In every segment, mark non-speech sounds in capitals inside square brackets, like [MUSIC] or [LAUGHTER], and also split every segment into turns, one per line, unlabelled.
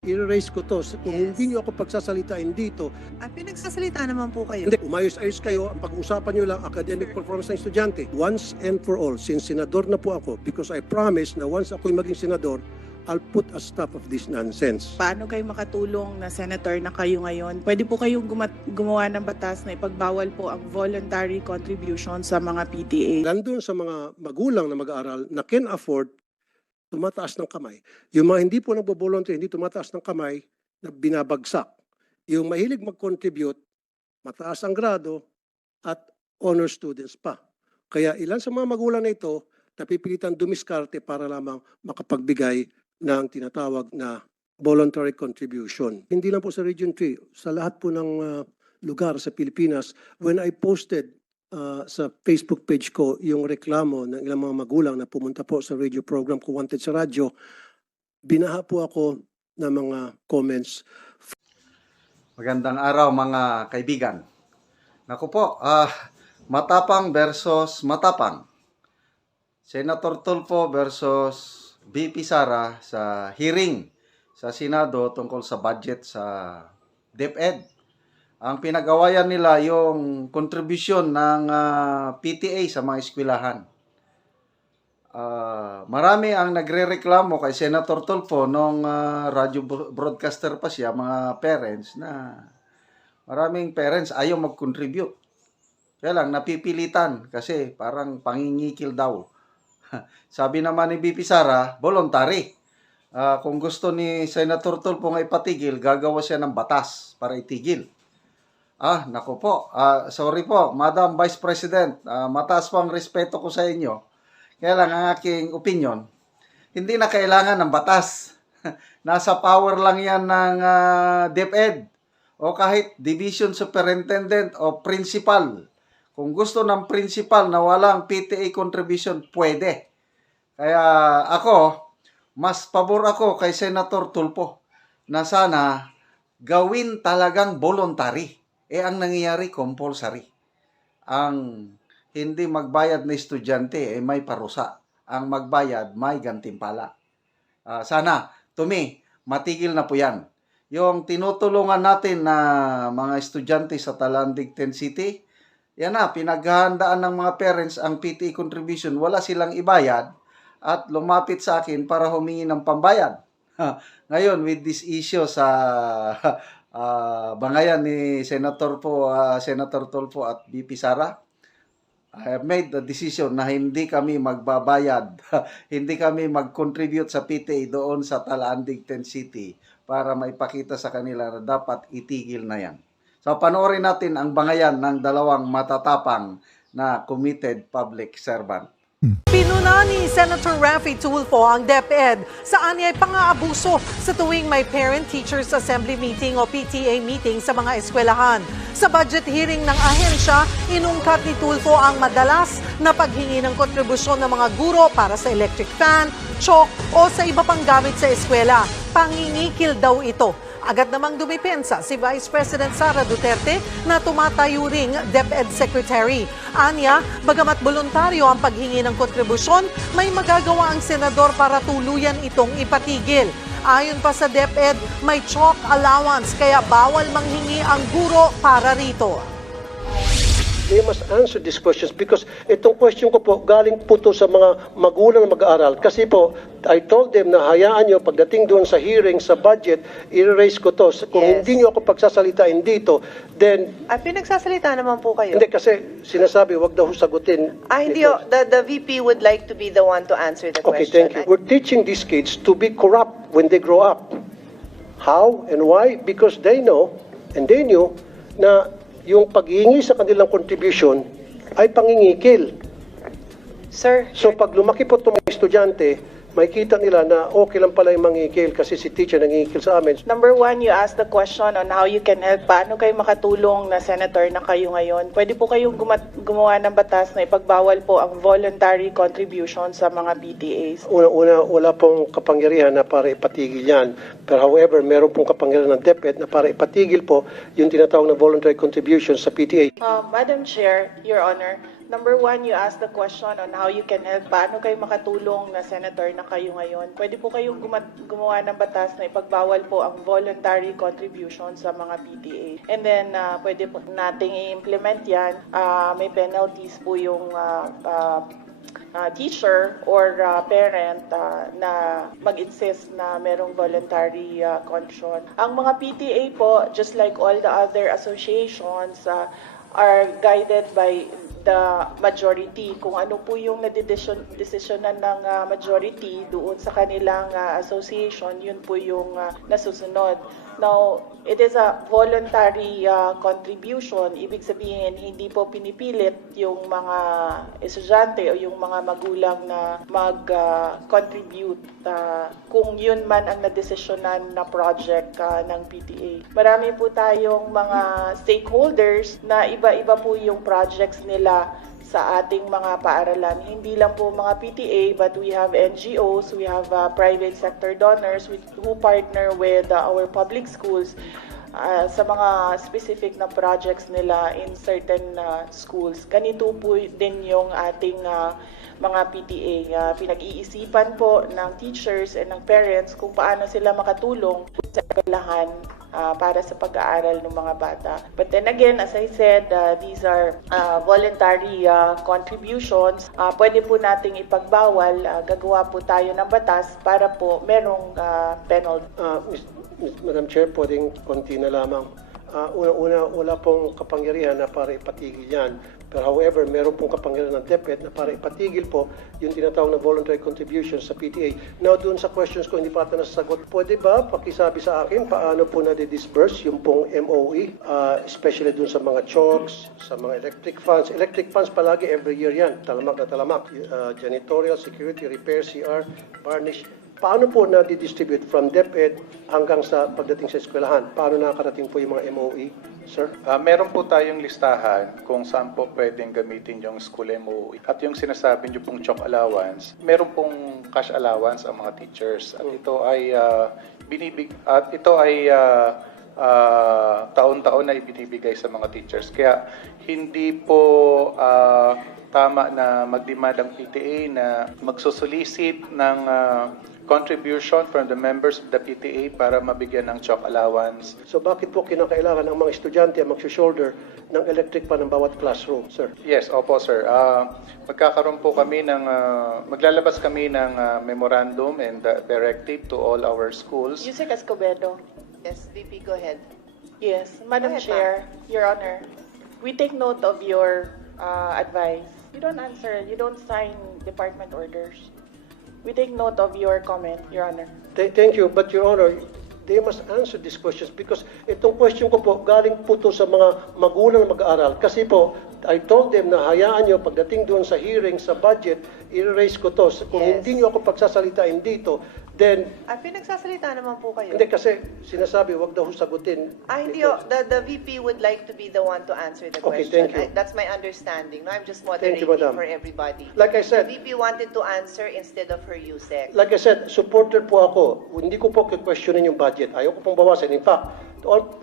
I-raise ko to. Kung hindi niyo ako pagsasalitain dito,
Ah, pinagsasalita naman po kayo.
hindi, umayos-ayos kayo, ang pag-usapan niyo lang academic performance ng estudyante. Once and for all, since senador na po ako, because I promise na once ako'y maging senador, I'll put a stop of this nonsense.
Paano kayo makatulong na senator na kayo ngayon? Pwede po kayong gumat- gumawa ng batas na ipagbawal po ang voluntary contribution sa mga PTA.
Nandun sa mga magulang na mag-aaral na can afford, tumataas ng kamay. Yung mga hindi po nagbo-volunteer, hindi tumataas ng kamay, na binabagsak. Yung mahilig mag-contribute, mataas ang grado, at honor students pa. Kaya ilan sa mga magulang na ito, napipilitan dumiskarte para lamang makapagbigay ng tinatawag na voluntary contribution. Hindi lang po sa Region 3, sa lahat po ng ah, lugar sa Pilipinas, when I posted uh, sa Facebook page ko yung reklamo ng ilang mga magulang na pumunta po sa radio program ko Wanted sa radyo, binaha po ako ng mga comments.
Magandang araw mga kaibigan. Naku po, ah, matapang versus matapang. Senator Tulfo versus VP Sara sa hearing sa Senado tungkol sa budget sa DepEd. Ang pinagawayan nila yung contribution ng ah, PTA sa mga eskwelahan. Ah, marami ang nagrereklamo kay Senator Tulfo nung ah, radio bro- broadcaster pa siya, mga parents na maraming parents ayaw mag-contribute. Kaya lang, napipilitan kasi parang pangingikil daw. [LAUGHS] Sabi naman ni BP Sara, voluntary. Ah, kung gusto ni Senator Tulfo nga ipatigil, gagawa siya ng batas para itigil. Ah, nako po. Ah, sorry po, Madam Vice President. Ah, mataas po ang respeto ko sa inyo. Kaya lang ang aking opinion, hindi na kailangan ng batas. [LAUGHS] Nasa power lang yan ng ah, DepEd o kahit division superintendent o principal. Kung gusto ng principal na walang PTA contribution, pwede. Kaya ako, mas pabor ako kay Senator Tulpo na sana gawin talagang voluntary. Eh ang nangyayari, compulsory. Ang hindi magbayad na estudyante, eh may parusa. Ang magbayad, may gantimpala. Ah, sana, to me, matigil na po yan. Yung tinutulungan natin na mga estudyante sa Talandig 10 City, yan na, pinaghahandaan ng mga parents ang PTA contribution. Wala silang ibayad at lumapit sa akin para humingi ng pambayad. [LAUGHS] Ngayon, with this issue sa ah, bangayan ni Senator po, ah, Senator Tolfo at BP Sara, I have made the decision na hindi kami magbabayad, [LAUGHS] hindi kami mag-contribute sa PTA doon sa Talandig 10 City para maipakita sa kanila na dapat itigil na yan. So panoorin natin ang bangayan ng dalawang matatapang na committed public servant.
Pinuna ni Senator Raffy Tulfo ang DepEd sa anyay pang-aabuso sa tuwing may Parent-Teachers Assembly Meeting o PTA meeting sa mga eskwelahan. Sa budget hearing ng ahensya, inungkat ni Tulfo ang madalas na paghingi ng kontribusyon ng mga guro para sa electric fan, chalk o sa iba pang gamit sa eskwela. Pangingikil daw ito. Agad namang dumipensa si Vice President Sara Duterte na tumatayo ring DepEd Secretary. Anya, bagamat voluntaryo ang paghingi ng kontribusyon, may magagawa ang senador para tuluyan itong ipatigil. Ayon pa sa DepEd, may chalk allowance kaya bawal manghingi ang guro para rito.
They must answer these questions because itong question ko po galing po to sa mga magulang na mag-aaral. Kasi po, I told them na hayaan nyo pagdating doon sa hearing, sa budget, i-raise ko to. Kung
Yes.
hindi nyo ako pagsasalitain dito, then,
Ah, pinagsasalita naman po kayo.
hindi kasi sinasabi, wag daw sagutin.
Ah, hindi ho. The, the VP would like to be the one to answer the
Okay,
question.
thank you. We're teaching these kids to be corrupt when they grow up. How and why? Because they know and they knew na yung paghingi sa kanilang contribution ay pangingikil.
Sir,
So pag lumaki po itong estudyante, makikita nila na okay lang pala yung mangingikil kasi si teacher nangingikil sa amin.
Number one, you asked the question on how you can help. Paano kayo makatulong na senator na kayo ngayon? Pwede po kayong gumawa ng batas na ipagbawal po ang voluntary contribution sa mga PTAs.
Una-una, wala pong kapangyarihan na para ipatigil yan. Pero however, meron pong kapangyarihan ng DepEd na para ipatigil po yung tinatawag na voluntary contribution sa PTA.
Uh, Madam Chair, Your Honor, Number one, you asked the question on how you can help. Paano kayo makatulong na senator na kayo ngayon? Pwede po kayong guma- gumawa ng batas na ipagbawal po ang voluntary contribution sa mga PTA. And then, uh, pwede po nating i-implement yan. Uh, may penalties po yung uh, uh, uh, teacher or uh, parent uh, na mag-insist na merong voluntary uh, contribution. Ang mga PTA po, just like all the other associations, uh, are guided by the majority. Kung ano po yung nadidesisyonan ng uh, majority doon sa kanilang uh, association, yun po yung uh, nasusunod. Now, it is a voluntary uh, contribution. Ibig sabihin, hindi po pinipilit yung mga estudyante o yung mga magulang na mag-contribute uh, kung yun man ang nadesisyonan na project uh, ng PTA. Marami po tayong mga stakeholders na iba-iba po yung projects nila sa ating mga paaralan. Hindi lang po mga PTA, but we have NGOs, we have uh, private sector donors with, who partner with uh, our public schools uh, sa mga specific na projects nila in certain uh, schools. Ganito po din yung ating uh, mga PTA. Uh, pinag-iisipan po ng teachers and ng parents kung paano sila makatulong sa eskwelahan uh, para sa pag-aaral ng mga bata. But then again, as I said, uh, these are uh, voluntary uh, contributions. Uh, pwede po nating ipagbawal. Uh, gagawa po tayo ng batas para po merong uh, penalty.
Ms. Madam Chair, pwedeng konti na lamang. Ah, Una-una, wala pong kapangyarihan na para ipatigil yan. Pero however, meron pong kapangyarihan ng DepEd na para ipatigil po yung tinatawag na voluntary contributions sa PTA. Now, doon sa questions ko, hindi pa ata nasasagot. Pwede ba pakisabi sa akin paano po na-disburse yung pong MOE, ah, especially doon sa mga chalks, sa mga electric funds. Electric funds palagi every year yan, talamak na talamak. Ah, janitorial, security, repair, CR, varnish. Paano po na-distribute from DepEd hanggang sa pagdating sa eskwelahan? Paano nakakarating po yung mga MOE, sir?
Ah, meron po tayong listahan kung saan po pwedeng gamitin yung school MOE. At yung sinasabi niyo pong chalk allowance, meron pong cash allowance ang mga teachers. At ito ay ah, binibig at ito ay ah, ah, taon-taon na ibinibigay sa mga teachers. Kaya hindi po ah, tama na mag-demand ang PTA na magsusolicit ng ah, contribution from the members of the PTA para mabigyan ng chalk allowance.
So bakit po kinakailangan ng mga estudyante ang magsushoulder ng electric pan ng bawat classroom, sir?
Yes, opo sir. Ah, magkakaroon po kami ng, ah, maglalabas kami ng ah, memorandum and ah, directive to all our schools.
Yusek Escobedo.
Yes, VP, go ahead.
Yes, Madam
ahead,
Chair, Your Honor, we take note of your uh, advice. You don't answer, you don't sign department orders. We take note of your comment, Your Honor.
Th- Thank you, but Your Honor, they must answer these questions because itong question ko po, galing po to sa mga magulang na mag-aaral. Kasi po, I told them na hayaan nyo pagdating doon sa hearing, sa budget, i-raise ko to. Kung
Yes.
hindi nyo ako pagsasalitain dito, then,
Ah, pinagsasalita naman po kayo.
hindi kasi sinasabi, wag daw sagutin.
Ah, hindi oh, the, the VP would like to be the one to answer the
Okay,
question.
thank you.
I- That's my understanding. No, I'm just moderating
madam.
for everybody.
Like I
The
said,
VP wanted to answer instead of her USEC.
Like I said, supporter po ako. Hindi ko po questionin yung budget. Ayaw ko pong bawasan. In fact, all-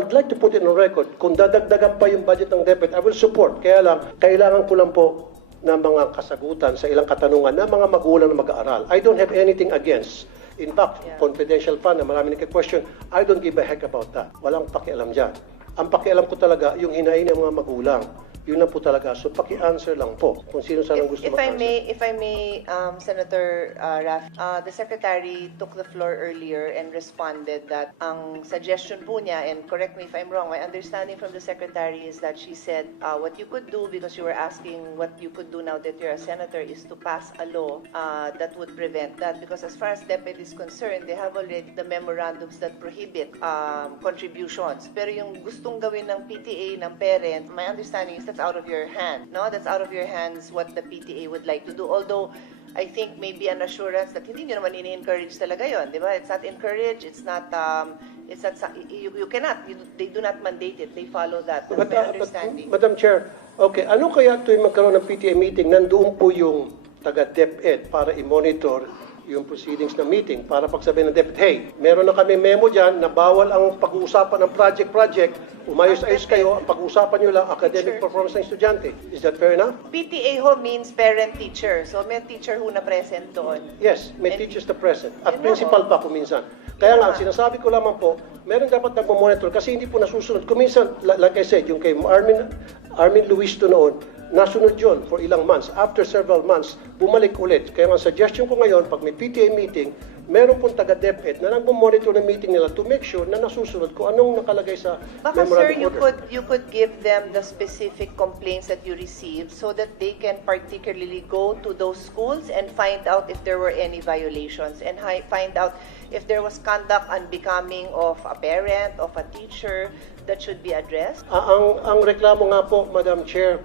I'd like to put it on record, kung dadagdagan pa yung budget ng DepEd, I will support. Kaya lang, kailangan ko lang po ng mga kasagutan sa ilang katanungan ng mga magulang na mag-aaral. I don't have anything against. In fact,
Yeah.
confidential fund na marami nagka-question, I don't give a heck about that. Walang pakialam dyan. Ang pakialam ko talaga, yung hinain ng mga magulang. Yun lang po talaga. So, paki-answer lang po kung sino saan ang
If,
gusto
if I
mag-answer.
may, if I may, um, Senator uh, Raf, uh, the Secretary took the floor earlier and responded that ang suggestion po niya, and correct me if I'm wrong, my understanding from the Secretary is that she said uh, what you could do, because you were asking what you could do now that you're a Senator, is to pass a law uh, that would prevent that. Because as far as DepEd is concerned, they have already the memorandums that prohibit um, contributions. Pero yung gustong gawin ng PTA, ng parent, my understanding is that's out of your hand. No, that's out of your hands what the PTA would like to do. Although, I think maybe an assurance that hindi nyo naman ini-encourage talaga yon, di ba? It's not encourage, it's not, um, it's not, you, you cannot, you, they do not mandate it, they follow that. That's
But,
my
uh, but,
understanding.
Madam Chair, okay, ano kaya tuwing magkaroon ng PTA meeting, nandoon po yung taga DepEd para i-monitor yung proceedings ng meeting para pagsabihin ng DepEd, hey, meron na kami memo dyan na bawal ang pag-uusapan ng project-project, umayos-ayos kayo, ang pag-uusapan nyo lang academic
Teacher.
performance ng estudyante. Is that fair enough?
PTA ho means parent-teacher. So may teacher ho na present doon.
Yes, may
And-
teachers na present. At principal pa kuminsan. Kaya nga, sinasabi ko lamang po, meron dapat nagmo-monitor kasi hindi po nasusunod. Kuminsan, li- like I said, yung kay Armin, Armin Luis to noon, nasunod yun for ilang months. After several months, bumalik ulit. Kaya ang suggestion ko ngayon, pag may PTA meeting, meron pong taga-DepEd na nagmo-monitor ng meeting nila to make sure na nasusunod kung anong nakalagay sa
Baka sir,
memorandum
you
order.
could, you could give them the specific complaints that you received so that they can particularly go to those schools and find out if there were any violations and hi- find out if there was conduct unbecoming of a parent, of a teacher that should be addressed.
Ah, ang, ang reklamo nga po, Madam Chair,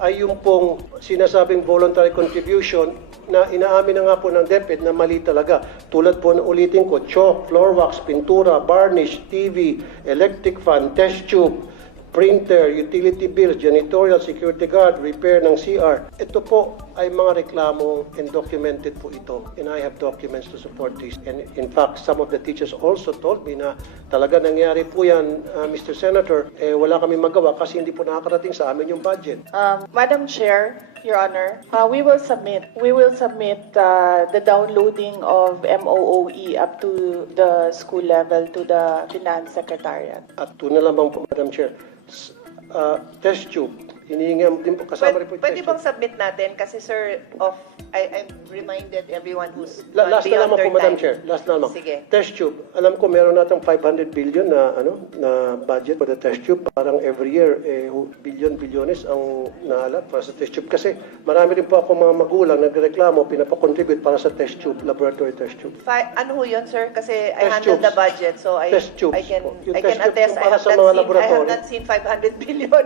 ay yung pong sinasabing voluntary contribution na inaamin na nga po ng DepEd na mali talaga. Tulad po na ulitin ko, chalk, floor wax, pintura, varnish, TV, electric fan, test tube, printer, utility bills, janitorial, security guard, repair ng CR. Ito po ay mga reklamo and documented po ito. And I have documents to support this. And in fact, some of the teachers also told me na talaga nangyari po yan, uh, Mr. Senator, eh, wala kami magawa kasi hindi po nakakarating sa amin yung budget.
Um, Madam Chair, Your Honor, uh, we will submit, we will submit uh, the downloading of MOOE up to the school level to the Finance Secretariat.
At ito na lamang po, Madam Chair, uh, test tube, hinihingi din po, kasama rin po yung
Pwede, bang submit natin? Kasi sir, of, I, I'm reminded everyone who's
La-
gone
last na
beyond
lamang po,
their
Madam
time.
Chair. Last na lamang.
Sige.
Test tube. Alam ko meron natang 500 billion na ano na budget for the test tube. Parang every year eh billion bilyones ang naalat para sa test tube kasi marami rin po ako mga magulang nagreklamo pinapakontribute para sa test tube, laboratory test tube.
Fi- ano ho yun, sir? Kasi I
Test
handle the
tubes.
budget, so I,
Test tubes
I can,
po. Yung
I
test
can attest,
po
I
para
have,
sa
not seen, I have
laboratory.
not seen 500 [LAUGHS] billion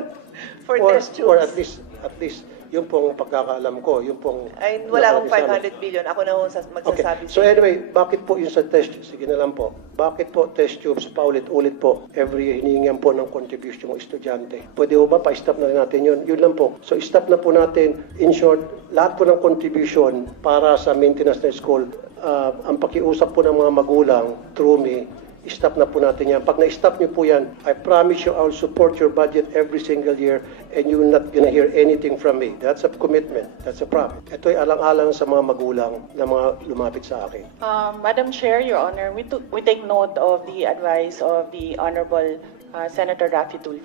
for
Or,
test.
Or at least at least yung pong pagkakaalam ko, yung pong
Ay, wala akong
nakalagay sa amin.
500 billion. Ako na ho sa-
Okay.
magsasabi
So anyway, bakit po yung sa test tubes? Sige na lang po. Bakit po test tubes paulit-ulit po? Every hinihingan po ng contribution ng estudyante. Pwede ba pa-stop na rin natin yun? Yun lang po. So stop na po natin. In short, lahat po ng contribution para sa maintenance ng school, ah, ang pakiusap po ng mga magulang through me, stop na po natin yan. Pag na-stop niyo po yan, I promise you I will support your budget every single year and you will not gonna hear anything from me. That's a commitment. That's a promise. Ito ay alang-alang sa mga magulang na mga lumapit sa akin.
Um, Madam Chair, Your Honor, we we take note of the advice of the Honorable uh, Senator Raffy Tulfo.